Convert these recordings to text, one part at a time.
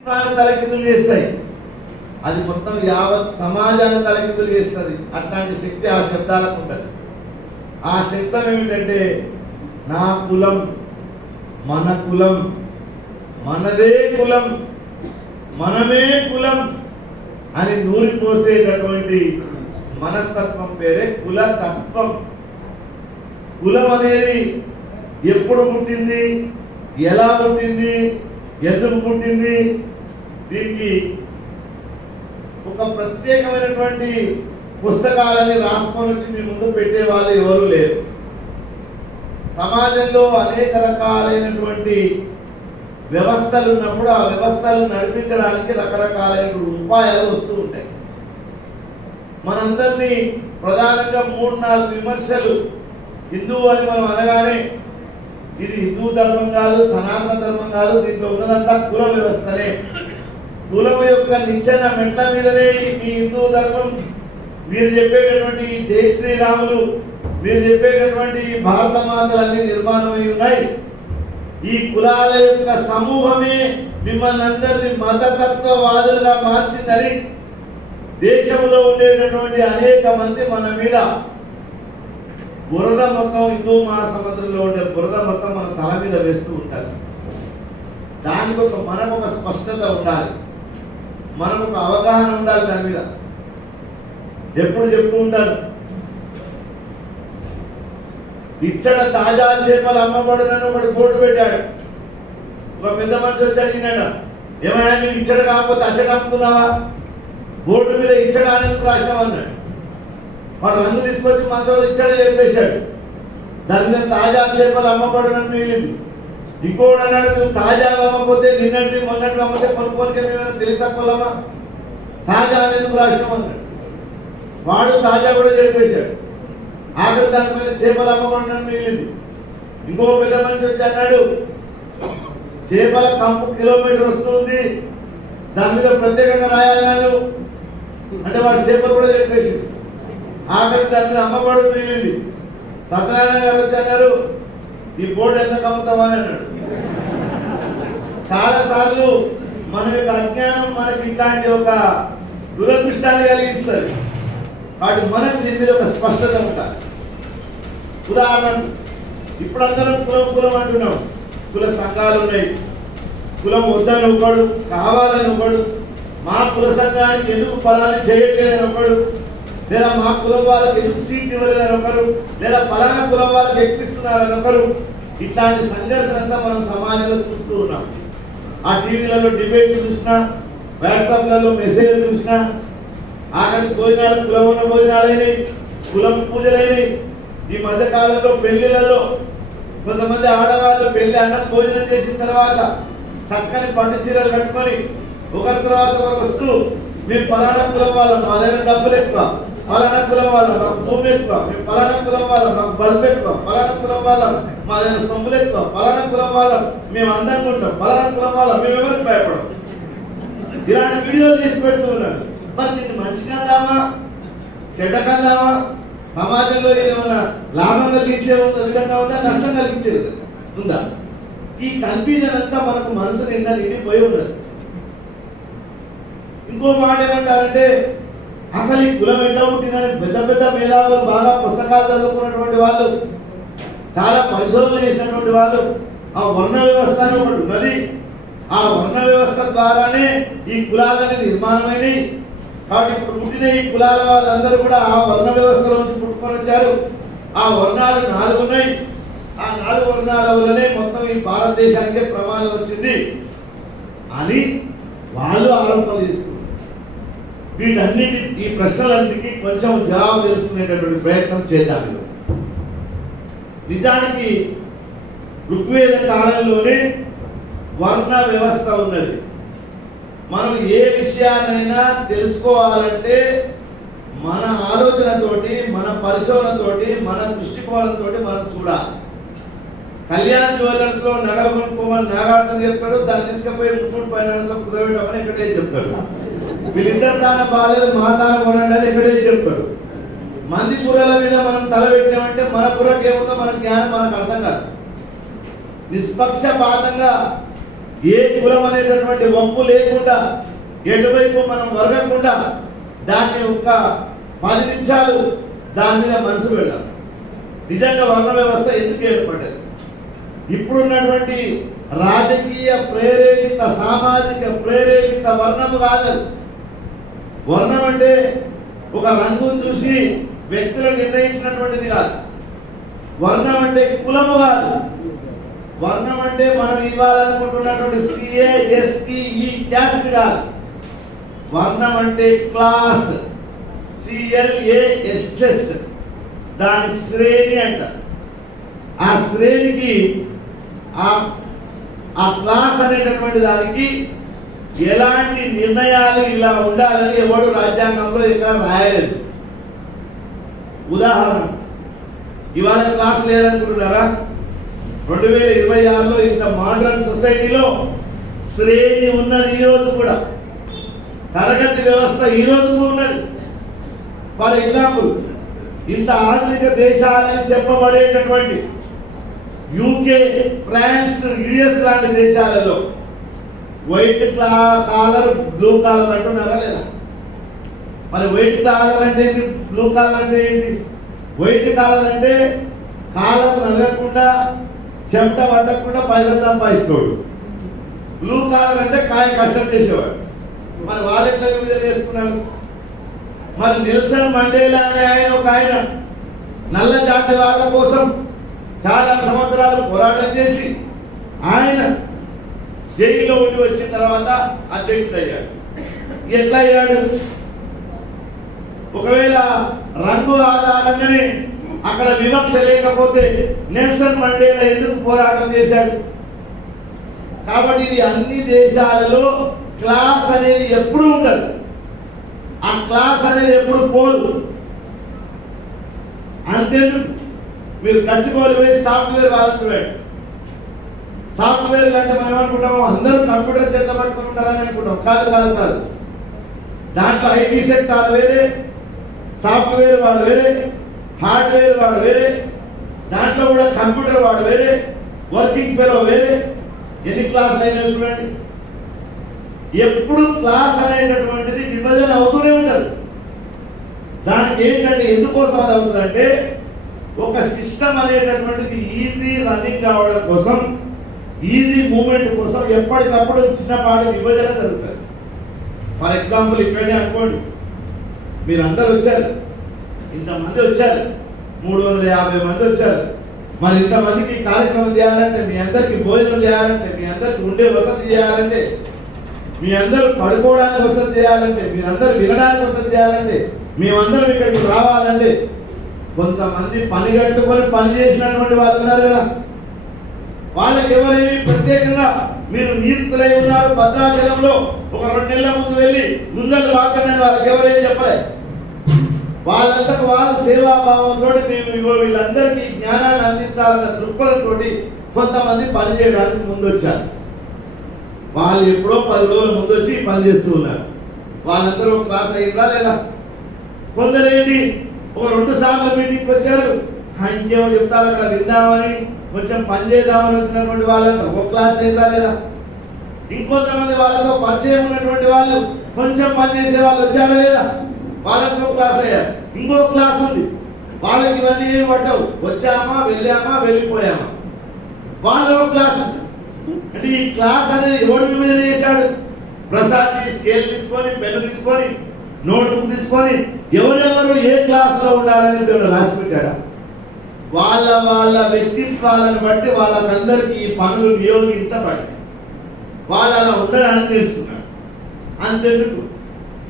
తలకిందులు చేస్తాయి. అది మొత్తం యావత్ సమాజాన్ని తలకిందులు చేస్తుంది. అట్లాంటి శక్తి ఆ శబ్దాలకు ఉంటుంది. ఆ శబ్దం ఏమిటంటే నా కులం, మన కులం, మనదే కులం, మనమే కులం అని నూరిపోసేటటువంటి మనస్తత్వం పేరే కులతత్వం. కులం అనేది ఎప్పుడు పుట్టింది, ఎలా పుట్టింది, ఎందుకు పుట్టింది, దీనికి ఒక ప్రత్యేకమైనటువంటి పుస్తకాలని రాసుకొని వచ్చి మీ ముందు పెట్టే వాళ్ళు ఎవరు లేరు. సమాజంలో అనేక రకాలైనటువంటి వ్యవస్థలు ఉన్నప్పుడు ఆ వ్యవస్థలను నడిపించడానికి రకరకాలైన ఉపాయాలు వస్తూ ఉంటాయి. మనందరినీ ప్రధానంగా 3-4 విమర్శలు హిందువు అని మనం అనగానే ఇది హిందూ ధర్మం కాదు, సనాతన ధర్మం కాదు, దీంట్లో ఉన్నదంతా కుల వ్యవస్థనే. కులం యొక్క నిచ్చెన మెట్ల మీదనే ఈ హిందూ ధర్మం, మీరు చెప్పేటటువంటి జై శ్రీరాములు, మీరు చెప్పేటటువంటి భారత మాతలన్నీ నిర్మాణమై ఉన్నాయి. ఈ కులాల యొక్క సమూహమే మిమ్మల్ని అందరినీ మతతత్వవాదులుగా మార్చిందని దేశంలో ఉండేటటువంటి అనేక మంది మన మీద బురద మొత్తం, హిందూ మహాసముద్రంలో ఉండే బురద మొత్తం మన తల మీద వేస్తూ ఉంటారు. దానికి మనకు ఒక స్పష్టత ఉండాలి, మనకు ఒక అవగాహన ఉండాలి. దాని మీద ఎప్పుడు చెప్తూ ఉంటారు, ఇచ్చట తాజా చేపలు అమ్మబడునని ఒకటి బోర్డు పెట్టాడు. ఒక పెద్ద మనిషి వచ్చి అడిగినాడు, ఏమైనా నువ్వు ఇచ్చట కాకపోతే అచ్చట అమ్ముతున్నావా, బోర్డు మీద ఇచ్చట అనేది రాసినావు అన్నాడు. వాడు రంగు తీసుకొచ్చి మంత్రం ఇచ్చట చెప్పేశాడు. దాని మీద తాజా చేపలు అమ్మబడునని మిగిలింది. ఇంకోటి అన్నాడు, నువ్వు తాజా అమ్మకపోతే నిన్నటి మొన్నటి అమ్మితే కొనుక్కోనికి మేమైనా తెలివి తక్కువలమా, తాజా ఎందుకు రాసినాం అన్నాడు. వాడు తాజా కూడా చెప్పేశాడు. ఆఖరి దానిపైన చేపలు అమ్మబడునని మిగిలింది. ఇంకో పెద్ద మనిషి వచ్చి అన్నాడు, చేపల కంపు కిలోమీటర్ వస్తుంది, దాని మీద ప్రత్యేకంగా రాయాలి అంటే వాడు చేపలు కూడా చెప్పేసి ఆఖరి దాని మీద అమ్మబడు మిగిలింది. సత్యనారాయణ గారు వచ్చి అన్నారు, ఈ బోర్డు ఎంత అమ్ముతామని అన్నాడు. చాలా సార్లు మన యొక్క అజ్ఞానం మనకి ఇట్లాంటి ఒక దురదృష్టాన్ని కలిగిస్తుంది. కాబట్టి మనకు దీని మీద ఒక స్పష్టత ఉండాలి. ఉదాహరణ, ఇప్పుడు అందరం కులం కులం అంటున్నాం. కుల సంఘాలు ఉన్నాయి. కులం వద్దని ఒకడు, కావాలని ఒకడు, మా కుల సంఘానికి ఎందుకు ఫలాన్ని చేయట్లేదని ఒకడు, లేదా మా కులం వాళ్ళకి ఎందుకు సీట్ ఇవ్వలేదని ఒకరు, లేదా ఫలానా కులం వాళ్ళకి ఎక్కిస్తున్నారని ఒకరు. ఇట్లాంటి సంఘర్షణ అంతా మనం సమాజంలో చూస్తూ ఉన్నాం. ఆ టీవీలలో డిబేట్లు చూసినా, వాట్సాప్లలో మెసేజ్లు చూసినా, ఆఖరి భోజనాలు కులమున్న భోజనాలైనవి, కులం పూజలైనవి. ఈ మధ్య కాలంలో పెళ్లిలలో కొంతమంది ఆడవాళ్ళు పెళ్లి అన్నం భోజనం చేసిన తర్వాత చక్కని పట్టు చీరలు కట్టుకొని ఒకరి తర్వాత ఒకరు వస్తూ, మేము పలానా కులం వాళ్ళం, మా దగ్గర డబ్బులు ఎక్కువ, పలానా కులం వాళ్ళం మాకు భూమి ఎక్కువ, మేము పలానా కులం వాళ్ళం మాకు బల్బు ఎక్కువ, పలానా కులం వాళ్ళం మా దగ్గర సొమ్ములు ఎక్కువ, పలానా కులం వాళ్ళం మేము అందంగా ఉంటాం, పలానా కులం వాళ్ళం మేము ఎవరికి భయపడం. ఇలాంటి వీడియోలు చేసి పెడుతూ ఉన్నారు. మరి దీన్ని మంచిగా అందామా, చెడ్డకందామా, సమాజంలో ఏమైనా లాభం కలిగించే విధంగా ఉందా, నష్టం కలిగించే విధంగా ఉందా? ఈ కన్ఫ్యూజన్ అంతా మనకు మనసు నిండా నిండిపోయి ఉన్నది. ఇంకో మాట ఏమంటారంటే, అసలు ఈ కులం ఎట్లా పుట్టిందని పెద్ద పెద్ద మేధావులు, బాగా పుస్తకాలు చదువుకున్నటువంటి వాళ్ళు, చాలా పరిశోధన చేసినటువంటి వాళ్ళు, ఆ వర్ణ వ్యవస్థ అని ఒకటి ఉన్నది. ఆ వర్ణ వ్యవస్థ ద్వారానే ఈ కులాలని నిర్మాణమైనవి. కాబట్టి ఇప్పుడు పుట్టిన ఈ కులాల వాళ్ళందరూ కూడా ఆ వర్ణ వ్యవస్థలోంచి పుట్టుకొని వచ్చారు. ఆ వర్ణాలు 4 ఉన్నాయి. ఆ 4 వర్ణాల వల్లనే మొత్తం ఈ భారతదేశానికే ప్రమాదం వచ్చింది అని వాళ్ళు ఆరోపణలు చేస్తున్నారు. వీటన్నిటి, ఈ ప్రశ్నలన్నిటికీ కొంచెం జవాబు తెలుసుకునేటటువంటి ప్రయత్నం చేద్దాం. నిజానికి ఋగ్వేద కాలంలోనే వర్ణ వ్యవస్థ ఉన్నది. మనం ఏ విషయాన్నైనా తెలుసుకోవాలంటే మన ఆలోచనతోటి, మన పరిశోధనతోటి, మన దృష్టికోణంతో మనం చూడాలి. కళ్యాణ్ జ్యువెలర్స్ లో నగర కొనుక్కోమని నాగార్జున చెప్తాడు, దాన్ని తీసుకుపోయి ముత్తూట్ ఫైనాన్స్ లో కుదరబెట్టమని ఎక్కడే చెప్తాడు. వీళ్ళిద్దరు దాన బాగాలేదు, మా దాన కొనండి అని ఎక్కడే చెప్తాడు. మంది బుర్రల మీద మనం తల పెట్టినామంటే మన బుర్రకి ఏముందో మన జ్ఞానం మనకు అర్థం కాదు. నిష్పక్షపాతంగా ఏ కులం అనేటటువంటి వంపు లేకుండా ఎటువైపు మనం వరగకుండా దాన్ని ఒక 10 నిమిషాలు దాని మీద మనసు పెడదాం. నిజంగా వర్ణ వ్యవస్థ ఎందుకు ఏర్పడ్డది? ఇప్పుడున్నటువంటి రాజకీయ ప్రేరేపిత సామాజిక ప్రేరేపిత వర్ణము కాదు. వర్ణం అంటే ఒక రంగును చూసి వ్యక్తులు నిర్ణయించినటువంటిది కాదు. వర్ణం అంటే కులము కాదు. వర్ణం అంటే మనం ఇవ్వాలనుకుంటున్నటువంటి CA ST ఈ క్యాస్ట్ కాదు. వర్ణం అంటే క్లాస్, CLASS, దాని శ్రేణి అంటారు. ఆ శ్రేణికి ఆ క్లాస్ అనేటటువంటి దానికి ఎలాంటి నిర్ణయాలు ఇలా ఉండాలని ఎవడు రాజ్యాంగంలో ఇక్కడ రాయలేదు. ఉదాహరణ, ఇవాళ క్లాస్ లేదనుకుంటున్నారా? 2026లో ఇంత మోడర్న్ సొసైటీలో శ్రేణి ఉన్నది. ఈ రోజు కూడా తరగతి వ్యవస్థ ఈ రోజు ఉన్నది. ఫర్ ఎగ్జాంపుల్, ఇంత ఆధునిక దేశాలని చెప్పబడేటటువంటి UK, ఫ్రాన్స్, US లాంటి దేశాలలో వైట్ కాలర్ బ్లూ కాలర్ అంటున్నారా లేదా? మరి వైట్ కాలర్ అంటే ఏంటి, బ్లూ కాలర్ అంటే ఏంటి? వైట్ కాలర్ అంటే కాలర్ నలగకుండా చెమట పట్టకుండా పైసలు సంపాదించుకోడు. బ్లూ కాలర్ అంటే కాయ కష్టం చేసేవాడు. మరి వాళ్ళు ఎట్లా విడుదల చేసుకున్నారు? మరి నెల్సన్ మండేలా అనే ఆయన నల్ల జాతి వాళ్ళ కోసం చాలా సంవత్సరాలు పోరాటం చేసి ఆయన జైల్లో ఉండి వచ్చిన తర్వాత అధ్యక్షుడు అయ్యాడు. ఎట్లా అయ్యాడు? ఒకవేళ రంగు ఆధారంగానే అక్కడ వివక్ష లేకపోతే నెల్సన్ మండేలా ఎందుకు పోరాటం చేశాడు? కాబట్టి ఇది అన్ని దేశాలలో క్లాస్ అనేది ఎప్పుడు ఉండదు. ఆ క్లాస్ అనేది ఎప్పుడు పోదు. అంతే. మీరు గచ్చిపోలి పోయి సాఫ్ట్వేర్ వాళ్ళని సాఫ్ట్వేర్ అంటే మనం ఏమనుకుంటాము, అందరూ కంప్యూటర్ చేత పట్టుకుని ఉంటారని అనుకుంటాం. కాదు కాదు కాదు. దాంట్లో IT సెక్టార్ వేరే, సాఫ్ట్వేర్ వాడు వేరే, హార్డ్వేర్ వాడు వేరే, దాంట్లో కూడా కంప్యూటర్ వాడు వేరే, వర్కింగ్ ఫెలో వేరే. ఎన్ని క్లాసులు అయినా చూడండి. ఎప్పుడు క్లాస్ అనేటటువంటిది విభజన అవుతూనే ఉంటుంది. దానికి ఏంటంటే ఎందుకోసం అది అవుతుందంటే ఒక సిస్టమ్ అనేటటువంటిది ఈజీ రన్నింగ్ కావడం కోసం, ఈజీ మూమెంట్ కోసం ఎప్పటికప్పుడు చిన్నపాటి విభజన జరుగుతుంది. ఫర్ ఎగ్జాంపుల్ ఇక్కడనే అనుకోండి, మీరు అందరు వచ్చారు, ఇంతమంది వచ్చారు, 350 మంది వచ్చారు. మరి ఇంతమందికి కార్యక్రమం చేయాలంటే, మీ అందరికి భోజనం చేయాలంటే, మీ అందరికి ఉండే వసతి చేయాలంటే, మీ అందరూ పడుకోవడానికి వసతి చేయాలంటే, మీరందరూ వినడానికి వసతి చేయాలంటే, మేమందరం ఇక్కడికి రావాలంటే కొంతమంది పని కట్టుకొని పని చేసినటువంటి వాళ్ళు ఉన్నారు కదా. వాళ్ళకి ఎవరేమి ప్రత్యేకంగా మీరు నియుక్తులై ఉన్నారు భద్రాచలంలో ఒక 2 నెలల ముందు వెళ్ళి గుంజలు వాకని వాళ్ళకి ఎవరేం చెప్పలే. వాళ్ళంతకు వాళ్ళు సేవాభావంతో మేము వీళ్ళందరికీ జ్ఞానాన్ని అందించాలన్న దృక్పథంతో కొంతమంది పని చేయడానికి ముందు వచ్చారు. వాళ్ళు ఎప్పుడో 10 రోజుల ముందు వచ్చి పని చేస్తూ ఉన్నారు. వాళ్ళందరూ క్లాస్ అయ్యిందా లేదా? కొందరేంటి ఒక 2 సార్లు మీటింగ్కి వచ్చారు, ఇంకేమో చెప్తారు అక్కడ విందామని కొంచెం పని చేద్దామని వచ్చినటువంటి వాళ్ళంతా ఒక క్లాస్ అయిందా లేదా? ఇంకొంతమంది వాళ్ళతో పరిచయం ఉన్నటువంటి వాళ్ళు కొంచెం పని చేసే వాళ్ళు వచ్చారా లేదా? వాళ్ళతో క్లాస్ అయ్యారు. ఇంకో క్లాస్ ఉంది, వాళ్ళకి ఇవన్నీ ఏమి పడ్డవు, వచ్చామా వెళ్ళామా వెళ్ళిపోయామా. వాళ్ళ క్లాస్ అంటే ఈ క్లాస్ అనేది ఎవరు విభజన చేశాడు? ప్రసాద్ స్కేల్ తీసుకొని, పెన్ను తీసుకొని, నోట్బుక్ తీసుకొని ఎవరెవరు ఏ క్లాస్లో ఉండాలని రాసి పెట్టాడా? వాళ్ళ వాళ్ళ వ్యక్తిత్వాలను బట్టి వాళ్ళకందరికీ ఈ పనులు నియోగించబడి వాళ్ళు అలా ఉండడానికి నేర్చుకున్నాడు. అంతెందుకు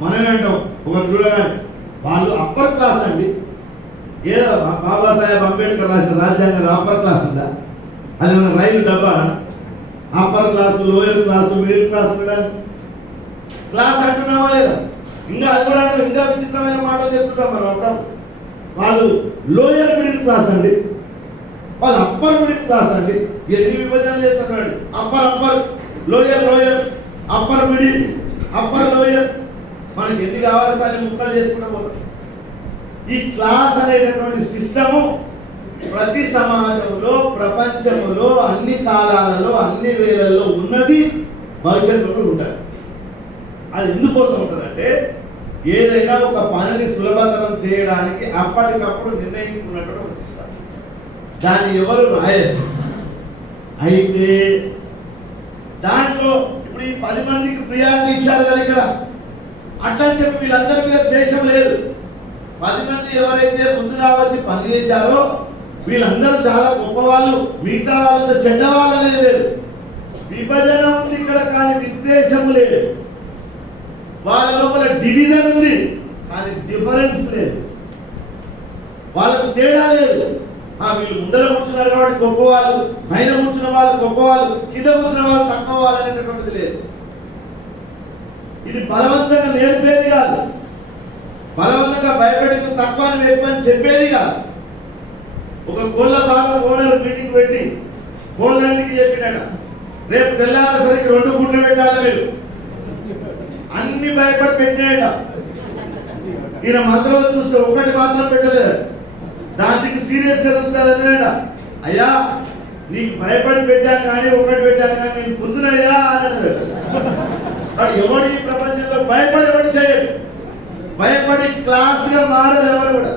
మనమేంటాం ఒక చూడగానే వాళ్ళు అప్పర్ క్లాస్ అండి. ఏదో బాబాసాహెబ్ అంబేద్కర్ రాసిన రాజ్యాంగం అప్పర్ క్లాస్ ఉందా? అది మన రైలు డబ్బా upper class, lower class, middle class class అంటున్నావా లేదా? ఇంకా అది కూడా అంటే ఇంకా విచిత్రమైన మాటలు చెప్తుంటాం మనం. అంటాం వాళ్ళు లోయర్ మిడిల్ క్లాస్ అండి, వాళ్ళు అప్పర్ మిడిల్ క్లాస్ అండి. ఎన్ని విభజనలు చేస్తున్నాడు? Upper upper, lower lower, upper middle, upper lower. మనకి ఎన్ని కావాల్సిన ముక్కలు చేసుకుంటూ పోతాం. ఈ క్లాస్ అనేటటువంటి సిస్టము ప్రతి సమాజంలో ప్రపంచంలో అన్ని కాలాలలో అన్ని వేళల్లో ఉన్నది భవిష్యత్తులో ఉంటుంది. అది ఎందుకోసం ఉంటుందంటే ఏదైనా ఒక పనిని సులభతరం చేయడానికి అప్పటికప్పుడు నిర్ణయించుకున్నటువంటి ఒక సిస్టమ్. దాన్ని ఎవరు రాయరు. అయితే దాంట్లో ఇప్పుడు ఈ 10 మందికి ప్రియారిటీ ఇచ్చారు కదా ఇక్కడ. అట్లా చెప్పి వీళ్ళందరి మీద ద్వేషం లేదు. 10 మంది ఎవరైతే ముందుగా వచ్చి పని చేశారో వీళ్ళందరూ చాలా గొప్పవాళ్ళు, మిగతా వాళ్ళంతా చెడ్డవాళ్ళు అనేది లేదు. విభజన ఉంది ఇక్కడ, కానీ విద్వేషము లేదు. వాళ్ళ లోపల డివిజన్ ఉంది, కానీ డిఫరెన్స్ లేదు. వాళ్ళకు తేడా లేదు. వీళ్ళు ముందర కూర్చున్నారు కాబట్టి గొప్పవాళ్ళు, పైన కూర్చున్న వాళ్ళు గొప్పవాళ్ళు, కింద కూర్చున్న వాళ్ళు తక్కువ వాళ్ళు అనేటటువంటిది లేదు. ఇది బలవంతంగా నేర్పేది కాదు, బలవంతంగా భయపెట్టి తక్కువ అని ఎక్కువ అని చెప్పేది కాదు. ఒక కోళ్ళ ఫారం ఓనర్ మీటింగ్ పెట్టి కోళ్ళకి చెప్పినాడు, రేపు తెల్లారేసరికి 2 గుడ్లు పెట్టాలి మీరు. అన్ని భయపడి పెట్టినాడ. ఈయన మంత్రం చూస్తే ఒకటి మాత్రం పెట్టలేదు. దానికి సీరియస్ గా చూస్తారన్నాడ. అయ్యా నీకు భయపడి పెట్టాను కానీ ఒకటి పెట్టాను కానీ నేను పుంజునయ్యా అన్నాడు. ఎవరు ఈ ప్రపంచంలో భయపడి ఎవరు చేయడు. భయపడి క్లాస్ గా మారదు ఎవరు కూడా.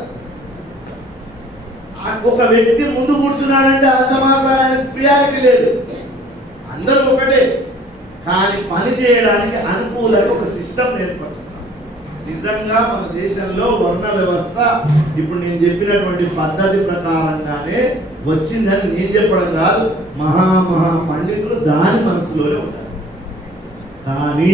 ఒక వ్యక్తి ముందు కూర్చున్నాడంటే అంత మాత్రం ప్రియారిటీ లేదు. అందరూ ఒకటే, కానీ పని చేయడానికి అనుకూలంగా ఒక సిస్టమ్ ఏర్పడుతున్నాం. నిజంగా మన దేశంలో వర్ణ వ్యవస్థ ఇప్పుడు నేను చెప్పినటువంటి పద్ధతి ప్రకారంగానే వచ్చిందని నేను చెప్పడం కాదు, మహా పండితులు దాని మనసులోనే ఉంటారు. కానీ